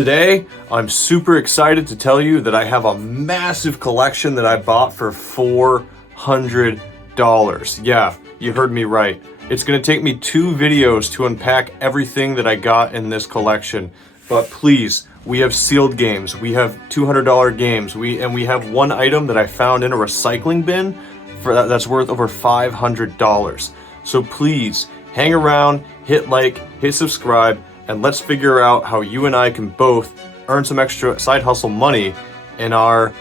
Today, I'm super excited to tell you that I have a massive collection that I bought for $400. Yeah, you heard me right. It's gonna take me 2 videos to unpack everything that I got in this collection. But please, we have sealed games, we have $200 games, we have one item that I found in a recycling bin that's worth over $500. So please, hang around, hit like, hit subscribe, and let's figure out how you and I can both earn some extra side hustle money in our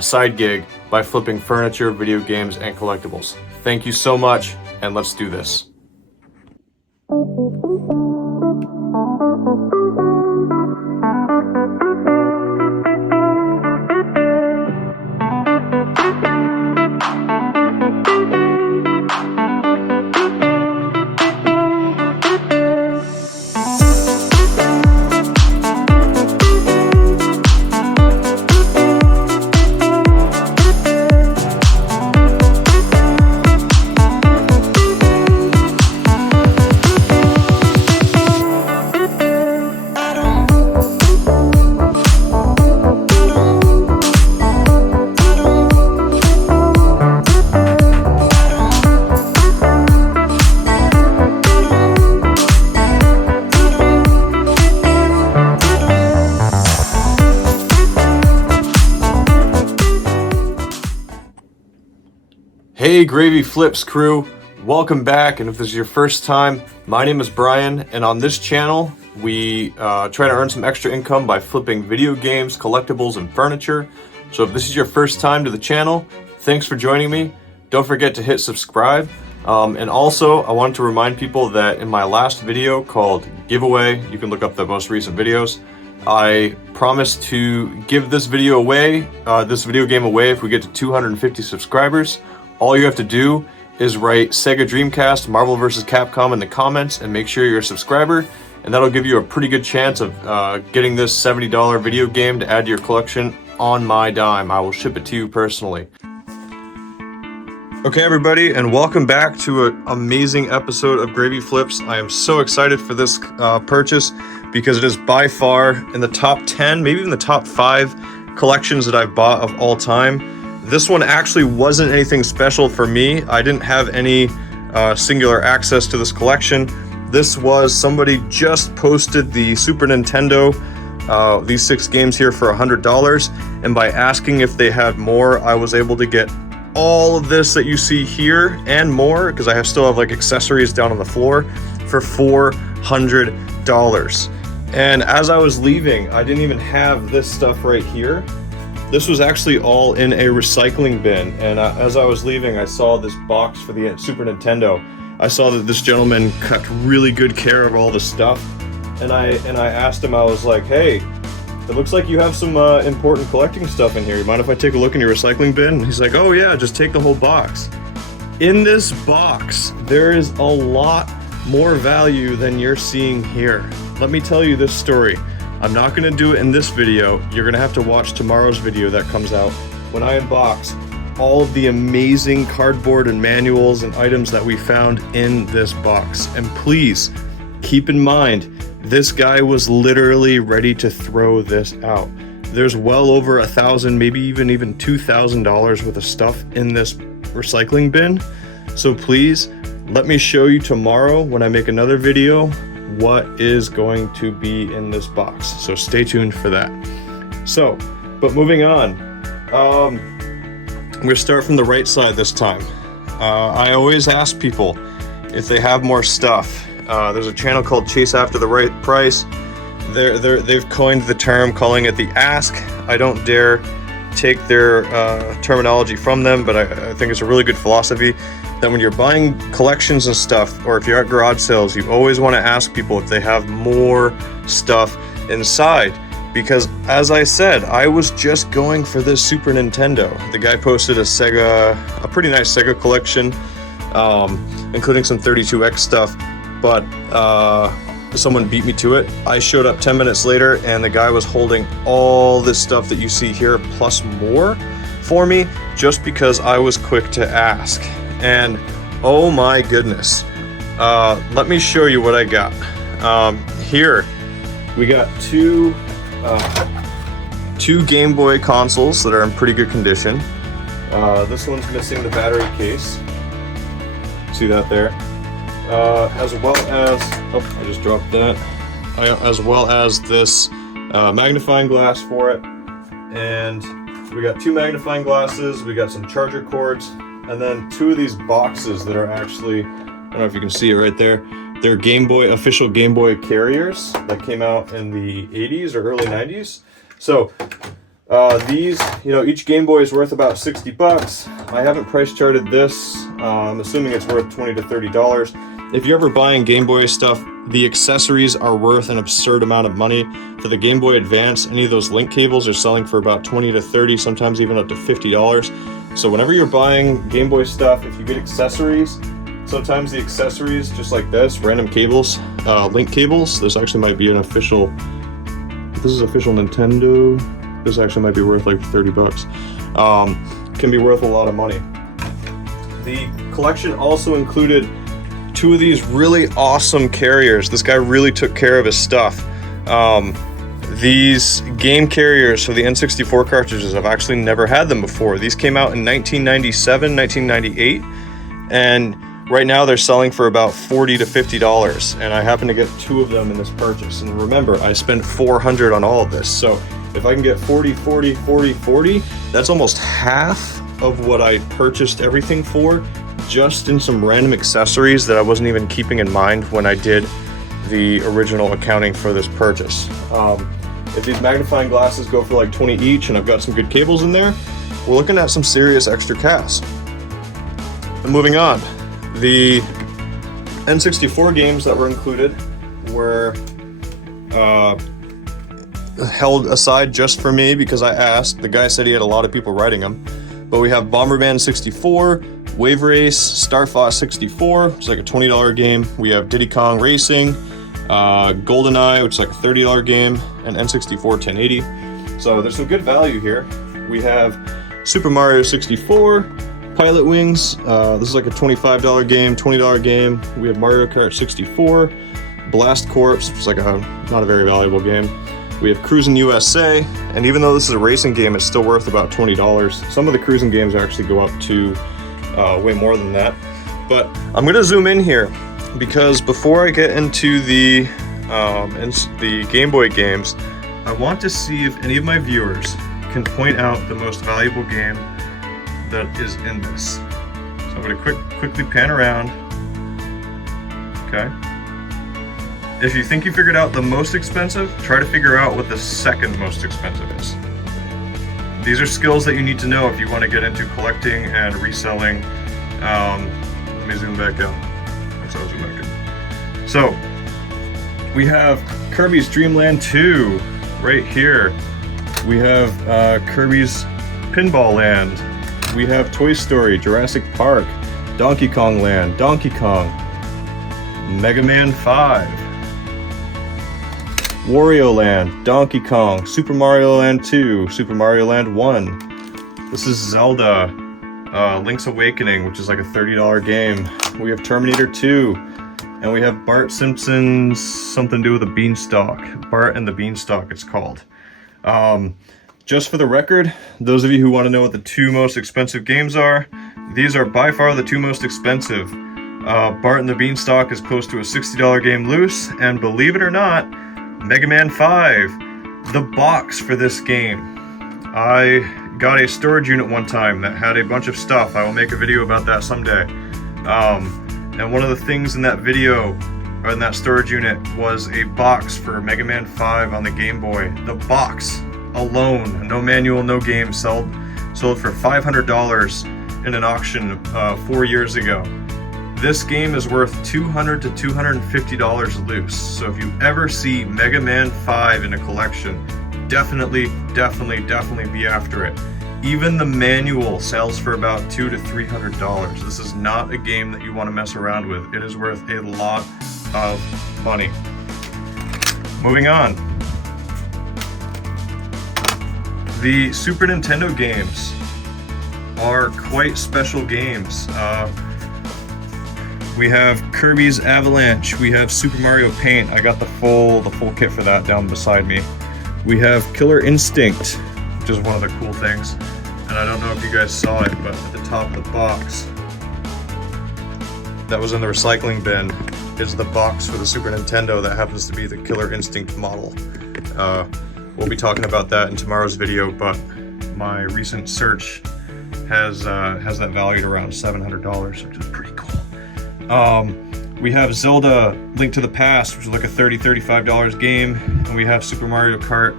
side gig by flipping furniture, video games, and collectibles. Thank you so much, and let's do this. Hey GravyFlips crew, welcome back, and if this is your first time, my name is Brian, and on this channel we try to earn some extra income by flipping video games, collectibles, and furniture. So if this is your first time to the channel, thanks for joining me. Don't forget to hit subscribe, and also I wanted to remind people that in my last video called Giveaway, you can look up the most recent videos, I promised to give this video away, this video game away if we get to 250 subscribers. All you have to do is write Sega Dreamcast, Marvel vs. Capcom in the comments and make sure you're a subscriber, and that'll give you a pretty good chance of getting this $70 video game to add to your collection on my dime. I will ship it to you personally. Okay everybody, and welcome back to an amazing episode of GravyFlips. I am so excited for this purchase because it is by far in the top 10, maybe even the top 5 collections that I've bought of all time. This one actually wasn't anything special for me. I didn't have any singular access to this collection. This was somebody just posted the Super Nintendo, these 6 games here for $100, and by asking if they had more, I was able to get all of this that you see here and more, because I still have like accessories down on the floor, for $400. And as I was leaving, I didn't even have this stuff right here. This was actually all in a recycling bin, and as I was leaving, I saw this box for the Super Nintendo. I saw that this gentleman kept really good care of all the stuff, and I asked him, I was like, hey, it looks like you have some important collecting stuff in here. You mind if I take a look in your recycling bin? And he's like, oh yeah, just take the whole box. In this box, there is a lot more value than you're seeing here. Let me tell you this story. I'm not gonna do it in this video. You're gonna have to watch tomorrow's video that comes out when I unbox all of the amazing cardboard and manuals and items that we found in this box. And please keep in mind, this guy was literally ready to throw this out. There's well over $1,000, maybe even $2,000 worth of stuff in this recycling bin. So please let me show you tomorrow when I make another video what is going to be in this box. So stay tuned for that. So, but moving on, I'm gonna start from the right side this time. I always ask people if they have more stuff. There's a channel called Chase After the Right Price. They've coined the term, calling it the ask. I don't dare take their terminology from them, but I think it's a really good philosophy that when you're buying collections and stuff, or if you're at garage sales, you always want to ask people if they have more stuff inside. Because as I said, I was just going for this Super Nintendo. The guy posted a pretty nice Sega collection, including some 32X stuff, but someone beat me to it. I showed up 10 minutes later and the guy was holding all this stuff that you see here plus more for me, just because I was quick to ask. And oh my goodness, let me show you what I got. Here we got 2 Two Game Boy consoles that are in pretty good condition. This one's missing the battery case. See that there? As well as, oh, I just dropped that. As well as this magnifying glass for it. And we got two magnifying glasses, we got some charger cords, and then two of these boxes that are actually, I don't know if you can see it right there, they're Game Boy, official Game Boy carriers that came out in the 80s or early 90s. So these, you know, each Game Boy is worth about 60 bucks. I haven't price charted this. I'm assuming it's worth $20 to $30. If you're ever buying Game Boy stuff, the accessories are worth an absurd amount of money. For the Game Boy Advance, any of those link cables are selling for about $20 to $30, sometimes even up to $50. So whenever you're buying Game Boy stuff, if you get accessories, sometimes the accessories, just like this, random cables, link cables, this actually might be an official, this is official Nintendo, this actually might be worth like 30 bucks, can be worth a lot of money. The collection also included two of these really awesome carriers. This guy really took care of his stuff. These game carriers for the N64 cartridges, I've actually never had them before. These came out in 1997, 1998, and right now they're selling for about $40 to $50, and I happen to get two of them in this purchase. And remember, I spent $400 on all of this, so if I can get 40, 40, 40, 40, that's almost half of what I purchased everything for, just in some random accessories that I wasn't even keeping in mind when I did the original accounting for this purchase. If these magnifying glasses go for like 20 each, and I've got some good cables in there, we're looking at some serious extra cash. And moving on, the N64 games that were included were held aside just for me because I asked. The guy said he had a lot of people writing them. But we have Bomberman 64, Wave Race, Star Fox 64, which is like a $20 game. We have Diddy Kong Racing, GoldenEye, which is like a $30 game, and N64 1080. So there's some good value here. We have Super Mario 64, Pilot Wings, this is like a $25 game, $20 game. We have Mario Kart 64, Blast Corps, which is like a not a very valuable game. We have Cruisin' USA, and even though this is a racing game, it's still worth about $20. Some of the cruising games actually go up to way more than that. But I'm gonna zoom in here because before I get into the Game Boy games, I want to see if any of my viewers can point out the most valuable game that is in this. So I'm gonna quickly pan around. Okay. If you think you figured out the most expensive, try to figure out what the second most expensive is. These are skills that you need to know if you want to get into collecting and reselling. Let me zoom back out. I'll zoom back in. So, we have Kirby's Dream Land 2 right here. We have Kirby's Pinball Land. We have Toy Story, Jurassic Park, Donkey Kong Land, Donkey Kong, Mega Man 5, Wario Land, Donkey Kong, Super Mario Land 2, Super Mario Land 1. This is Zelda, Link's Awakening, which is like a $30 game. We have Terminator 2, and we have Bart Simpson's something to do with a beanstalk. Bart and the Beanstalk, it's called. Just for the record, those of you who want to know what the two most expensive games are, these are by far the two most expensive. Bart and the Beanstalk is close to a $60 game loose, and believe it or not, Mega Man 5, the box for this game. I got a storage unit one time that had a bunch of stuff. I will make a video about that someday. And one of the things in that video, or in that storage unit, was a box for Mega Man 5 on the Game Boy. The box alone, no manual, no game, sold for $500 in an auction 4 years ago. This game is worth $200 to $250 loose. So if you ever see Mega Man 5 in a collection, definitely be after it. Even the manual sells for about $200 to $300. This is not a game that you want to mess around with. It is worth a lot of money. Moving on. The Super Nintendo games are quite special games. We have Kirby's Avalanche. We have Super Mario Paint. I got the full kit for that down beside me. We have Killer Instinct, which is one of the cool things. And I don't know if you guys saw it, but at the top of the box that was in the recycling bin is the box for the Super Nintendo that happens to be the Killer Instinct model. We'll be talking about that in tomorrow's video, but my recent search has that valued around $700, which is pretty cool. We have Zelda Link to the Past, which is like a $30–35 game, and we have Super Mario Kart,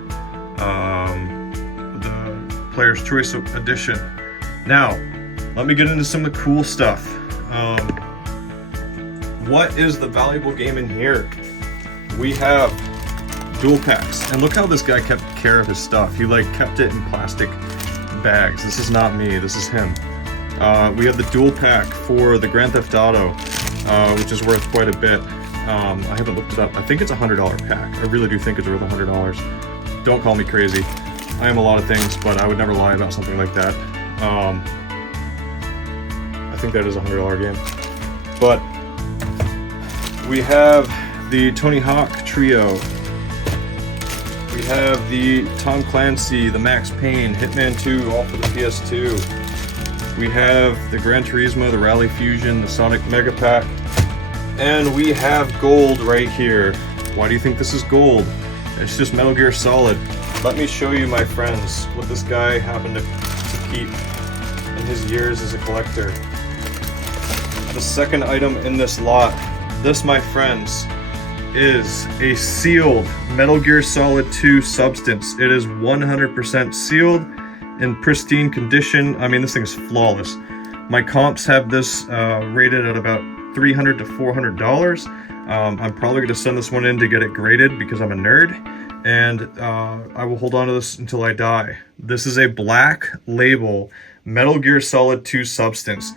the Player's Choice Edition. Now, let me get into some of the cool stuff. What is the valuable game in here? We have dual packs, and look how this guy kept care of his stuff. He like kept it in plastic bags. This is not me, this is him. We have the dual pack for the Grand Theft Auto, which is worth quite a bit. I haven't looked it up. I think it's a $100 pack. I really do think it's worth $100. Don't call me crazy. I am a lot of things, but I would never lie about something like that. I think that is a $100 game. But we have the Tony Hawk Trio. We have the Tom Clancy, the Max Payne, Hitman 2, all for the PS2. We have the Gran Turismo, the Rally Fusion, the Sonic Mega Pack. And we have gold right here. Why do you think this is gold? It's just Metal Gear Solid. Let me show you, my friends, what this guy happened to keep in his years as a collector. The second item in this lot, this, my friends, is a sealed Metal Gear Solid 2 substance. It is 100% sealed in pristine condition. I mean, this thing is flawless. My comps have this rated at about $300 to $400. I'm probably going to send this one in to get it graded because I'm a nerd, and I will hold on to this until I die. This is a black label Metal Gear Solid 2 substance.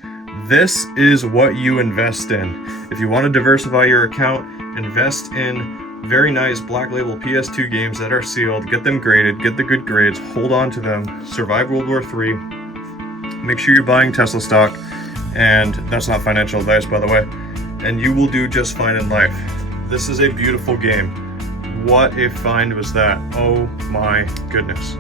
This is what you invest in. If you want to diversify your account, invest in very nice black label PS2 games that are sealed, get them graded, get the good grades, hold on to them, survive World War III, make sure you're buying Tesla stock, and that's not financial advice, by the way, and you will do just fine in life. This is a beautiful game. What a find was that? Oh my goodness.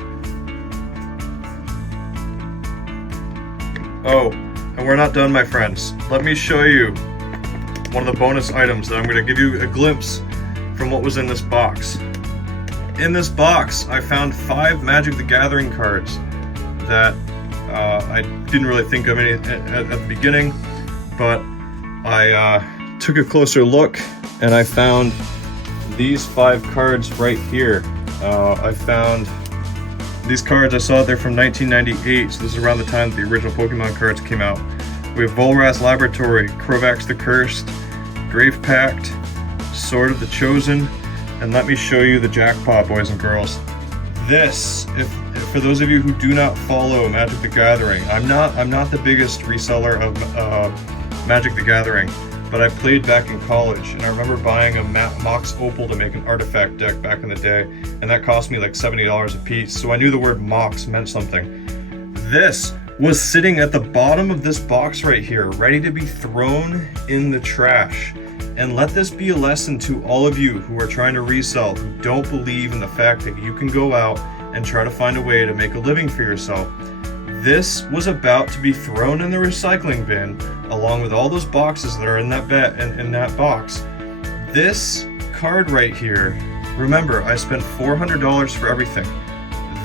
Oh, and we're not done, my friends. Let me show you one of the bonus items that I'm going to give you a glimpse from what was in this box. In this box, I found 5 Magic the Gathering cards that I didn't really think of any at the beginning, but I took a closer look and I found these 5 cards right here. I found these cards, I saw they're from 1998, so this is around the time that the original Pokemon cards came out. We have Volrath's Laboratory, Krovax the Cursed, Grave Pact, Sword of the Chosen, and let me show you the jackpot, boys and girls. This, if for those of you who do not follow Magic the Gathering, I'm not the biggest reseller of Magic the Gathering, but I played back in college, and I remember buying a Mox Opal to make an artifact deck back in the day, and that cost me like $70 a piece, so I knew the word Mox meant something. This was sitting at the bottom of this box right here, ready to be thrown in the trash. And let this be a lesson to all of you who are trying to resell, who don't believe in the fact that you can go out and try to find a way to make a living for yourself. This was about to be thrown in the recycling bin, along with all those boxes that are in that box. This card right here, remember, I spent $400 for everything.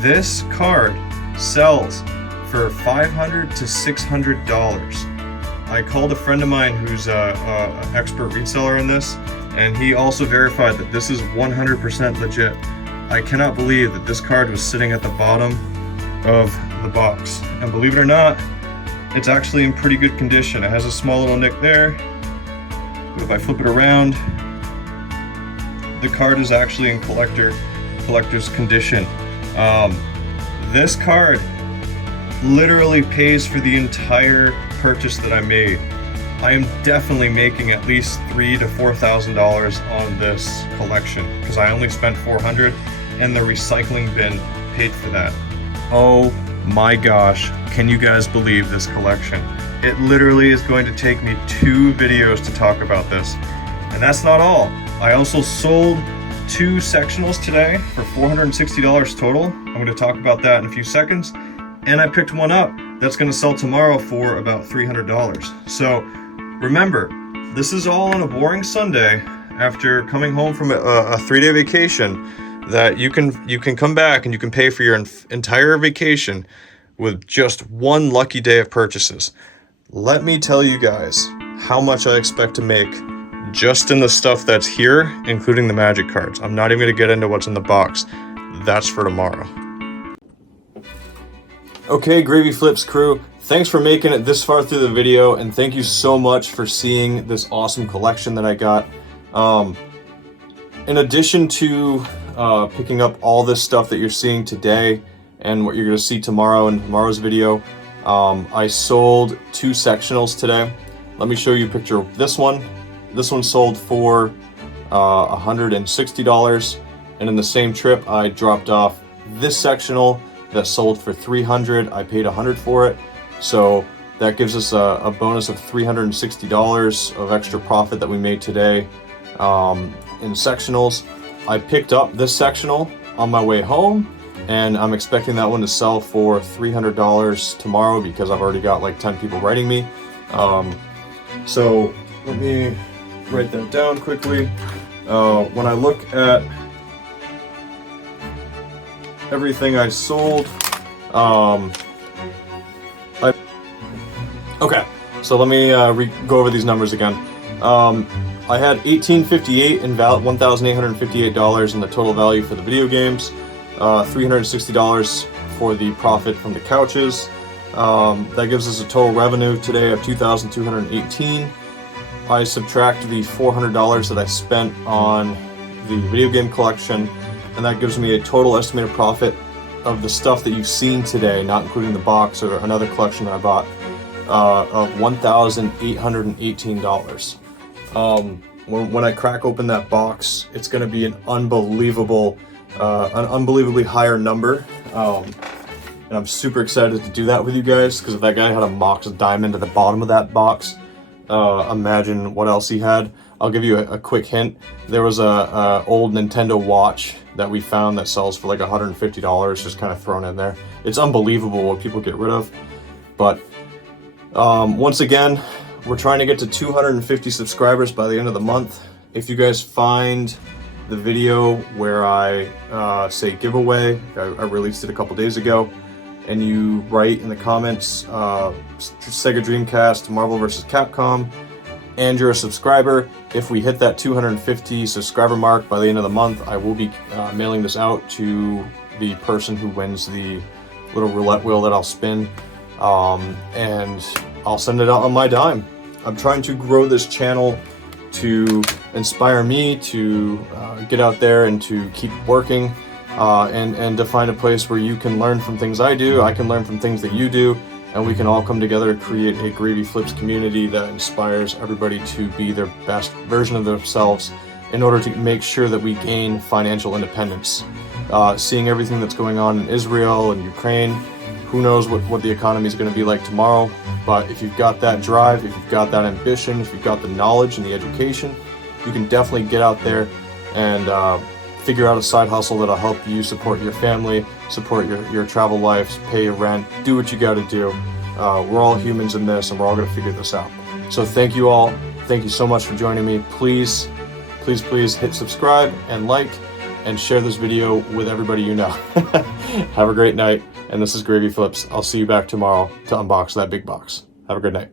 This card sells for $500 to $600. I called a friend of mine who's an expert reseller in this, and he also verified that this is 100% legit. I cannot believe that this card was sitting at the bottom of the box. And believe it or not, it's actually in pretty good condition. It has a small little nick there, but if I flip it around, the card is actually in collector's condition. This card literally pays for the entire purchase that I made. I am definitely making at least $3,000 to $4,000 on this collection because I only spent $400 and the recycling bin paid for that. Oh my gosh, can you guys believe this collection? It literally is going to take me 2 videos to talk about this. And that's not all. I also sold 2 sectionals today for $460 total. I'm going to talk about that in a few seconds. And I picked one up that's going to sell tomorrow for about $300. So remember, this is all on a boring Sunday after coming home from a 3-day vacation, that you can come back and you can pay for your entire vacation with just one lucky day of purchases. Let me tell you guys how much I expect to make just in the stuff that's here, including the magic cards. I'm not even going to get into what's in the box. That's for tomorrow. Okay, GravyFlips crew, thanks for making it this far through the video, and thank you so much for seeing this awesome collection that I got. In addition to picking up all this stuff that you're seeing today and what you're going to see tomorrow in tomorrow's video, I sold 2 sectionals today. Let me show you a picture of this one. This one sold for $160, and in the same trip I dropped off this sectional that sold for $300. I paid $100 for it, so that gives us a bonus of $360 of extra profit that we made today in sectionals. I picked up this sectional on my way home, and I'm expecting that one to sell for $300 tomorrow because I've already got like 10 people writing me. So let me write that down quickly. When I look at everything I sold, okay, so let me go over these numbers again. I had $1,858 in $1,858 in the total value for the video games, $360 for the profit from the couches. That gives us a total revenue today of $2,218. I subtract the $400 that I spent on the video game collection, and that gives me a total estimated profit of the stuff that you've seen today, not including the box or another collection that I bought, of $1,818. When I crack open that box, it's going to be an unbelievably higher number, and I'm super excited to do that with you guys, because if that guy had a Mox Diamond at the bottom of that box, imagine what else he had. I'll give you a quick hint. There was a old Nintendo watch that we found that sells for like $150, just kind of thrown in there. It's unbelievable what people get rid of. But once again, we're trying to get to 250 subscribers by the end of the month. If you guys find the video where I say giveaway, I released it a couple days ago, and you write in the comments Sega Dreamcast, Marvel vs. Capcom, and you're a subscriber, if we hit that 250 subscriber mark by the end of the month, I will be mailing this out to the person who wins the little roulette wheel that I'll spin, and I'll send it out on my dime. I'm trying to grow this channel to inspire me to get out there and to keep working, and to find a place where you can learn from things I do, I can learn from things that you do, and we can all come together to create a GravyFlips community that inspires everybody to be their best version of themselves in order to make sure that we gain financial independence. Seeing everything that's going on in Israel and Ukraine, who knows what the economy is going to be like tomorrow, but if you've got that drive, if you've got that ambition, if you've got the knowledge and the education, you can definitely get out there and figure out a side hustle that'll help you support your family, support your travel lives, pay your rent, do what you got to do. We're all humans in this, and we're all going to figure this out. So thank you all. Thank you so much for joining me. Please hit subscribe and like and share this video with everybody you know. Have a great night, and this is GravyFlips. I'll see you back tomorrow to unbox that big box. Have a good night.